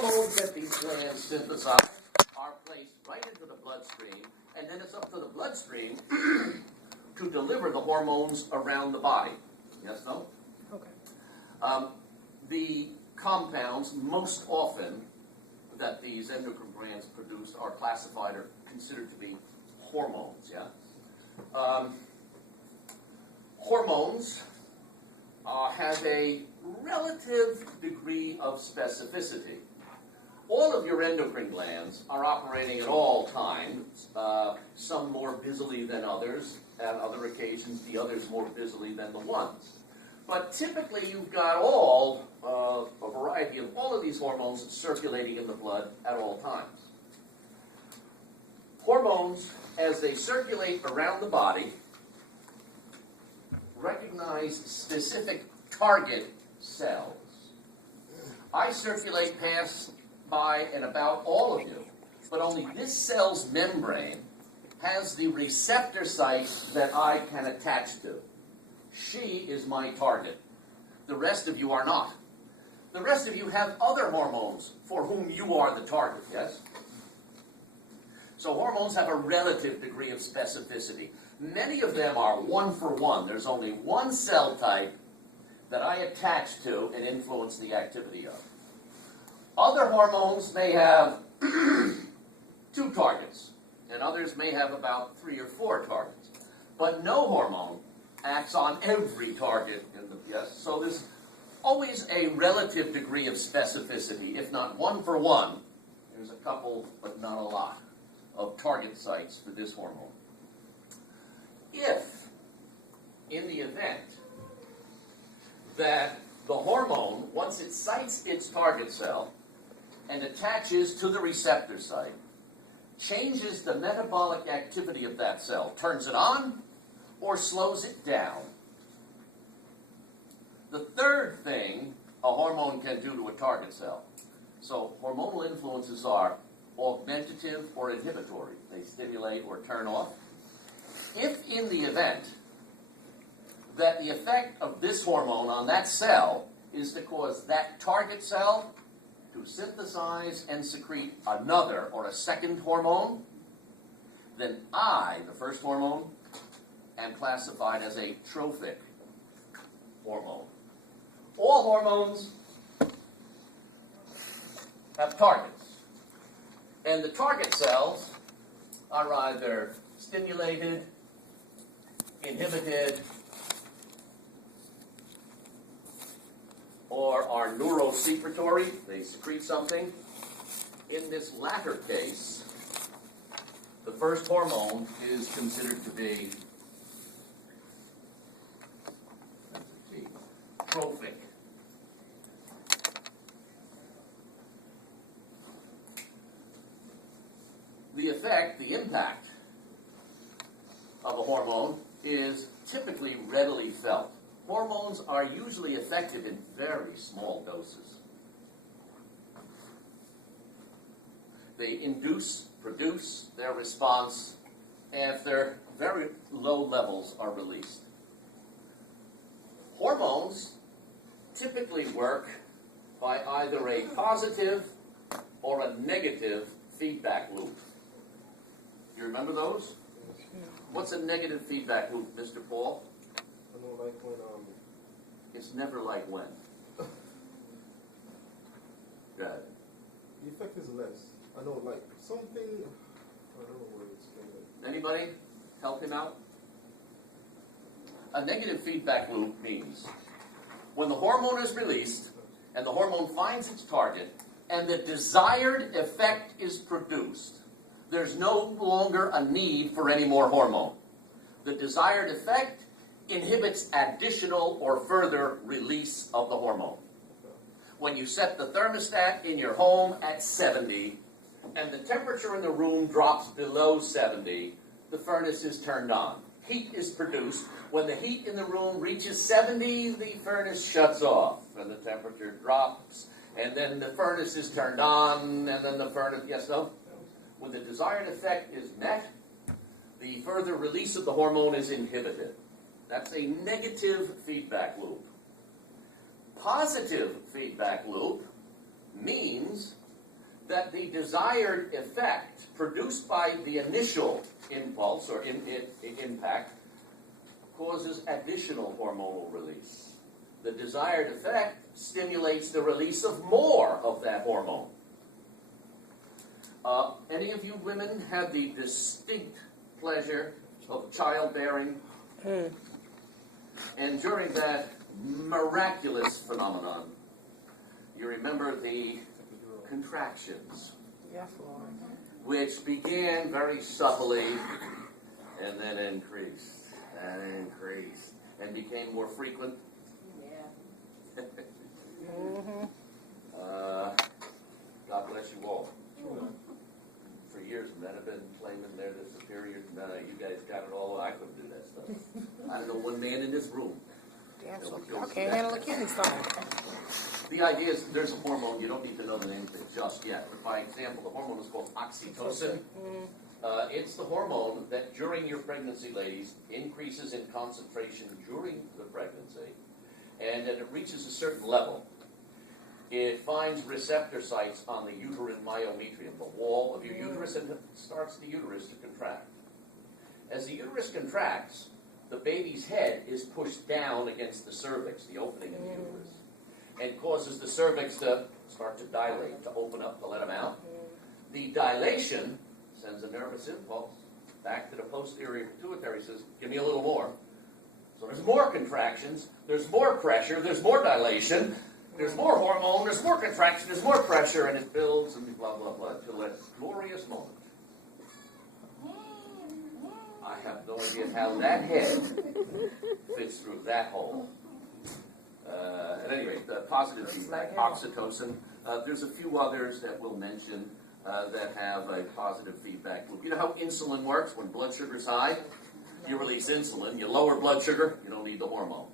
hormones that these glands synthesize are placed right into the bloodstream, and then it's up to the bloodstream to deliver the hormones around the body. Yes, no? Okay. The compounds most often that these endocrine glands produce are classified or considered to be hormones, yeah? Hormones have a relative degree of specificity. All of your endocrine glands are operating at all times, some more busily than others, at other occasions the others more busily than the ones. But typically you've got a variety of all of these hormones circulating in the blood at all times. Hormones, as they circulate around the body, recognize specific target cells. I circulate by and about all of you, but only this cell's membrane has the receptor site that I can attach to. She is my target. The rest of you are not. The rest of you have other hormones for whom you are the target, yes? So hormones have a relative degree of specificity. Many of them are one for one. There's only one cell type that I attach to and influence the activity of. Other hormones may have 2 targets, and others may have about 3 or 4 targets. But no hormone acts on every target in the yes. So there's always a relative degree of specificity, if not one for one. There's a couple, but not a lot, of target sites for this hormone. If, in the event that the hormone, once it sites its target cell and attaches to the receptor site, changes the metabolic activity of that cell, turns it on, or slows it down. The third thing a hormone can do to a target cell. So hormonal influences are augmentative or inhibitory. They stimulate or turn off. If in the event that the effect of this hormone on that cell is to cause that target cell to synthesize and secrete another or a second hormone, then I, the first hormone, am classified as a trophic hormone. All hormones have targets, and the target cells are either stimulated, inhibited, or are neurosecretory. They secrete something. In this latter case, the first hormone is considered to be trophic. The effect, the impact of a hormone is typically readily felt. Hormones are usually effective in very small doses. They produce their response after very low levels are released. Hormones typically work by either a positive or a negative feedback loop. You remember those? What's a negative feedback loop, Mr. Paul? I know, like when It's never like when. Go ahead. the effect is less. I know, like something. I don't know where it's going. Anybody help him out? A negative feedback loop means when the hormone is released and the hormone finds its target and the desired effect is produced, there's no longer a need for any more hormone. The desired effect inhibits additional or further release of the hormone. When you set the thermostat in your home at 70 and the temperature in the room drops below 70, the furnace is turned on. Heat is produced. When the heat in the room reaches 70, the furnace shuts off and the temperature drops, and then the furnace is turned on, and then the furnace, yes, no? When the desired effect is met, the further release of the hormone is inhibited. That's a negative feedback loop. Positive feedback loop means that the desired effect produced by the initial impulse or impact causes additional hormonal release. The desired effect stimulates the release of more of that hormone. Any of you women have the distinct pleasure of childbearing? And during that miraculous phenomenon, you remember the contractions, Yes, Lord. which began very subtly and then increased and became more frequent. Yeah. God bless you all. For years, men have been claiming they're the superior. You guys got it all. I couldn't do that stuff. I don't know one man in this room. Damn, so y'all can't handle a kidney stone. The idea is there's a hormone, you don't need to know the name of it just yet. But by example, the hormone is called oxytocin. It's the hormone that during your pregnancy, ladies, increases in concentration during the pregnancy. And then it reaches a certain level. It finds receptor sites on the uterine myometrium, the wall of your uterus, and it starts the uterus to contract. As the uterus contracts, the baby's head is pushed down against the cervix, the opening in the uterus, and causes the cervix to start to dilate, to open up, to let him out. The dilation sends a nervous impulse back to the posterior pituitary, says, give me a little more. So there's more contractions, there's more pressure, there's more dilation, there's more hormone, there's more contraction, there's more pressure, and it builds and blah, blah, blah, till that glorious moment. I have no idea how that head fits through that hole. At any rate, positive feedback, oxytocin. There's a few others that we'll mention that have a positive feedback loop. You know how insulin works? When blood sugar's high, you release insulin. You lower blood sugar, you don't need the hormone.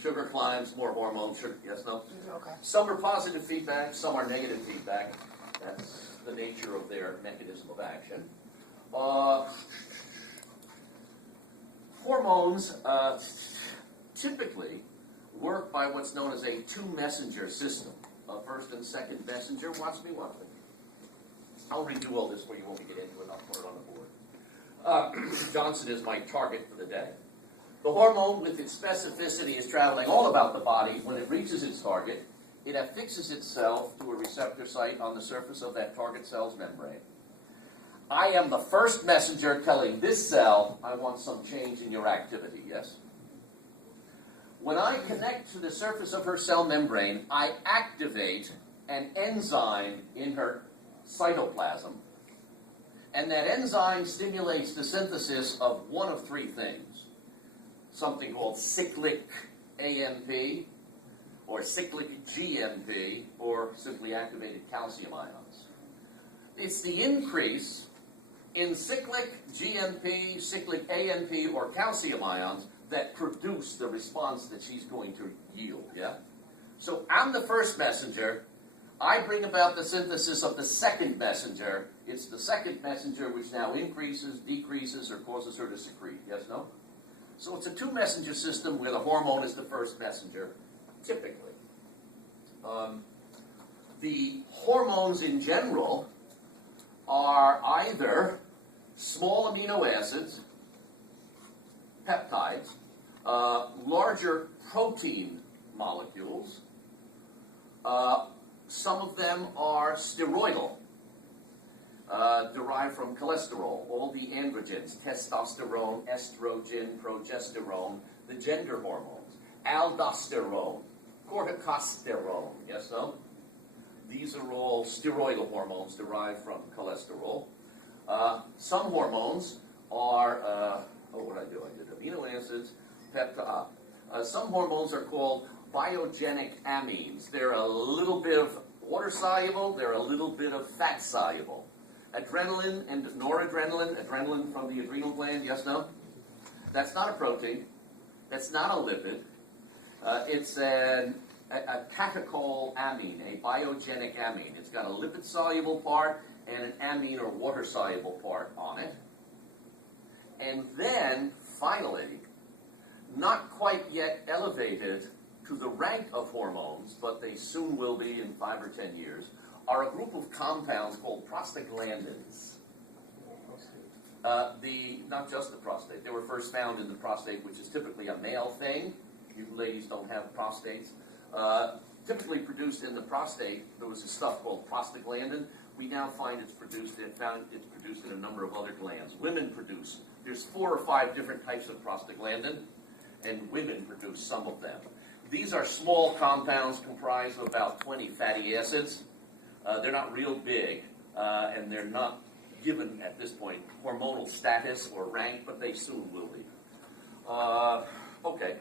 Sugar climbs, more hormone. Sugar, yes, no? Okay. Some are positive feedback, some are negative feedback. That's the nature of their mechanism of action. Hormones typically work by what's known as a two-messenger system. A first and second messenger. Watch me. I'll redo all this for you when we get into it. I'll put it on the board. Johnson is my target for the day. The hormone, with its specificity, is traveling all about the body. When it reaches its target, it affixes itself to a receptor site on the surface of that target cell's membrane. I am the first messenger telling this cell, I want some change in your activity, yes? When I connect to the surface of her cell membrane, I activate an enzyme in her cytoplasm, and that enzyme stimulates the synthesis of one of three things. Something called cyclic AMP, or cyclic GMP, or simply activated calcium ions. It's the increase in cyclic GMP, cyclic AMP, or calcium ions that produce the response that she's going to yield, yeah? So I'm the first messenger. I bring about the synthesis of the second messenger. It's the second messenger which now increases, decreases, or causes her to secrete, yes, no? So it's a two-messenger system where the hormone is the first messenger, typically. The hormones in general are either small amino acids, peptides, larger protein molecules. Some of them are steroidal, derived from cholesterol, all the androgens, testosterone, estrogen, progesterone, the gender hormones, aldosterone, corticosterone, yes, no? These are all steroidal hormones derived from cholesterol. Some hormones are, what did I do? I did amino acids, peptides. Some hormones are called biogenic amines. They're a little bit of water-soluble, they're a little bit of fat-soluble. Adrenaline and noradrenaline, adrenaline from the adrenal gland, yes, no? That's not a protein. That's not a lipid. It's a catechol-amine, a biogenic amine. It's got a lipid-soluble part and an amine or water-soluble part on it. And then, finally, not quite yet elevated to the rank of hormones, but they soon will be in 5 or 10 years, are a group of compounds called prostaglandins. Not just the prostate. They were first found in the prostate, which is typically a male thing. You ladies don't have prostates. Typically produced in the prostate, there was a stuff called prostaglandin. We now find it's produced in a number of other glands. Women produce, there's 4 or 5 different types of prostaglandin, and women produce some of them. These are small compounds comprised of about 20 fatty acids. They're not real big, and they're not given at this point hormonal status or rank, but they soon will be. Okay,